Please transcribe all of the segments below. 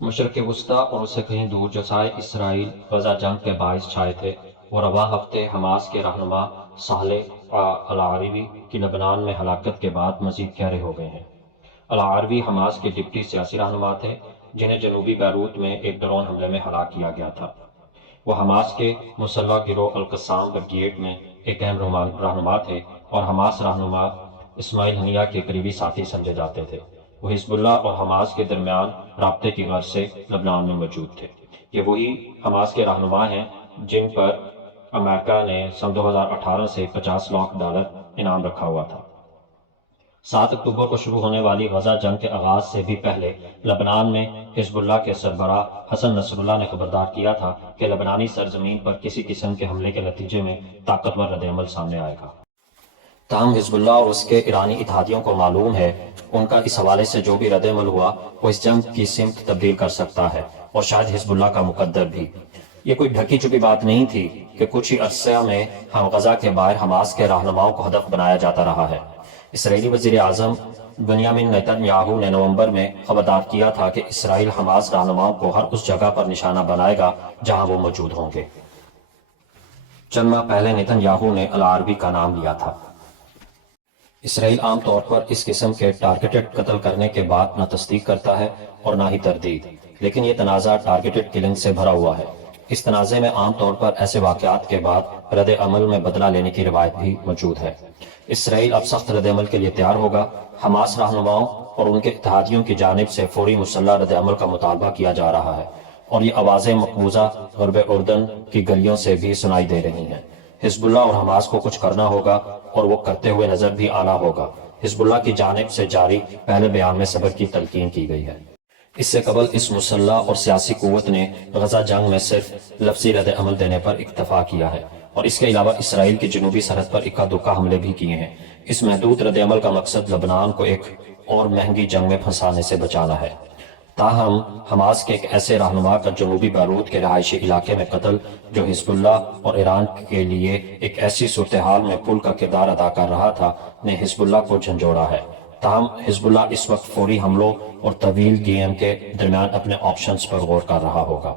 مشرق وسطیٰ اور اس سے کہیں دور جزائر اسرائیل غزہ جنگ کے باعث چھائے تھے، وہ رواں ہفتے حماس کے رہنما صالح العاروی کی لبنان میں ہلاکت کے بعد مزید گہرے ہو گئے ہیں۔ العاروی حماس کے ڈپٹی سیاسی رہنما تھے جنہیں جنوبی بیروت میں ایک ڈرون حملے میں ہلاک کیا گیا تھا۔ وہ حماس کے مسلح گروہ القسام بریگیڈ میں ایک اہم رہنما تھے اور حماس رہنما اسماعیل ہنیہ کے قریبی ساتھی سمجھے جاتے تھے۔ وہ حزب اللہ اور حماس کے درمیان رابطے کی غرض سے لبنان میں موجود تھے۔ یہ وہی حماس کے رہنما ہیں جن پر امریکہ نے سن 2018 سے $50 لاکھ انعام رکھا ہوا تھا۔ 7 اکتوبر کو شروع ہونے والی غزہ جنگ کے آغاز سے بھی پہلے لبنان میں حزب اللہ کے سربراہ حسن نصر اللہ نے خبردار کیا تھا کہ لبنانی سرزمین پر کسی قسم کے حملے کے نتیجے میں طاقتور رد عمل سامنے آئے گا۔ تاہم حزب اللہ اور اس کے ایرانی اتحادیوں کو معلوم ہے ان کا اس حوالے سے جو بھی رد عمل ہوا وہ اس جنگ کی سمت تبدیل کر سکتا ہے، اور شاید حزب اللہ کا مقدر بھی۔ یہ کوئی ڈھکی چھپی بات نہیں تھی کہ کچھ ہی عرصہ میں ہم غزہ کے باہر حماس کے رہنماؤں کو ہدف بنایا جاتا رہا ہے۔ اسرائیلی وزیر اعظم بنیامین نیتن یاہو نے نومبر میں خبردار کیا تھا کہ اسرائیل حماس رہنماؤں کو ہر اس جگہ پر نشانہ بنائے گا جہاں وہ موجود ہوں گے۔ چند ماہ پہلے نیتن یاہو نے العربی کا نام لیا تھا۔ اسرائیل عام طور پر اس قسم کے ٹارگیٹڈ قتل کرنے کے بعد نہ تصدیق کرتا ہے اور نہ ہی تردید، لیکن یہ تنازع ٹارگیٹڈ کلنگ سے بھرا ہوا ہے۔ اس تنازع میں عام طور پر ایسے واقعات کے بعد رد عمل میں بدلہ لینے کی روایت بھی موجود ہے۔ اسرائیل اب سخت رد عمل کے لیے تیار ہوگا۔ حماس رہنماؤں اور ان کے اتحادیوں کی جانب سے فوری مسلح رد عمل کا مطالبہ کیا جا رہا ہے، اور یہ آوازیں مقبوضہ غرب اردن کی گلیوں سے بھی سنائی دے رہی ہیں۔ حزب اللہ اور حماس کو کچھ کرنا ہوگا اور وہ کرتے ہوئے نظر بھی آنا ہوگا۔ حزب اللہ کی جانب سے جاری پہلے بیان میں صبر کی تلقین کی گئی ہے۔ اس سے قبل اس مسلح اور سیاسی قوت نے غزہ جنگ میں صرف لفظی رد عمل دینے پر اکتفا کیا ہے، اور اس کے علاوہ اسرائیل کی جنوبی سرحد پر اکا دکا حملے بھی کیے ہیں۔ اس محدود رد عمل کا مقصد لبنان کو ایک اور مہنگی جنگ میں پھنسانے سے بچانا ہے۔ تاہم حماس کے ایک ایسے رہنما کا جنوبی بیروت کے رہائشی علاقے میں قتل جو حزب اللہ اور ایران کے لیے ایک ایسی صورتحال میں پل کا کردار ادا کر رہا تھا نے حزب اللہ کو جھنجھوڑا ہے۔ تاہم حزب اللہ اس وقت فوری حملوں اور طویل گیم کے درمیان اپنے آپشنز پر غور کر رہا ہوگا۔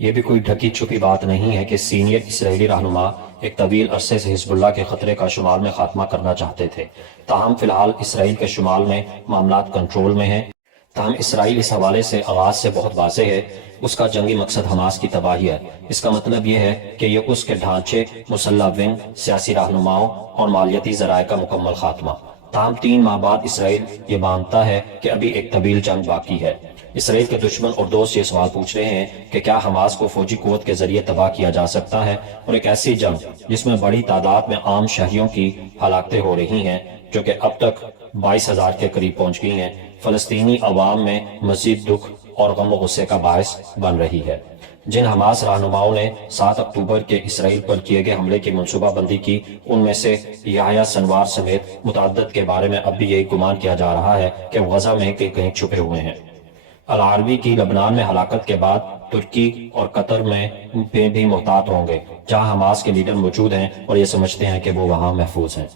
یہ بھی کوئی ڈھکی چھپی بات نہیں ہے کہ سینئر اسرائیلی رہنما ایک طویل عرصے سے حزب اللہ کے خطرے کا شمال میں خاتمہ کرنا چاہتے تھے۔ تاہم فی الحال اسرائیل کے شمال میں معاملات کنٹرول میں ہیں۔ تاہم اسرائیل اس حوالے سے آغاز سے بہت واضح ہے، اس کا جنگی مقصد حماس کی تباہی ہے۔ اس کا مطلب یہ ہے کہ یہ اس کے ڈھانچے، مسلح ونگ، سیاسی رہنماؤں اور مالیاتی ذرائع کا مکمل خاتمہ۔ تاہم 3 ماہ بعد اسرائیل یہ مانتا ہے کہ ابھی ایک طویل جنگ باقی ہے۔ اسرائیل کے دشمن اور دوست یہ سوال پوچھ رہے ہیں کہ کیا حماس کو فوجی قوت کے ذریعے تباہ کیا جا سکتا ہے، اور ایک ایسی جنگ جس میں بڑی تعداد میں عام شہریوں کی ہلاکتیں ہو رہی ہیں جو کہ اب تک 22,000 کے قریب پہنچ گئی ہیں، فلسطینی عوام میں مزید دکھ اور غم و غصے کا باعث بن رہی ہے۔ جن حماس رہنماؤں نے 7 اکتوبر کے اسرائیل پر کیے گئے حملے کی منصوبہ بندی کی، ان میں سے یحییٰ سنوار سمیت متعدد کے بارے میں اب بھی یہی گمان کیا جا رہا ہے کہ وہ غزہ میں کہیں چھپے ہوئے ہیں۔ العربی کی لبنان میں ہلاکت کے بعد ترکی اور قطر میں بھی محتاط ہوں گے، جہاں حماس کے لیڈر موجود ہیں اور یہ سمجھتے ہیں کہ وہ وہاں محفوظ ہیں۔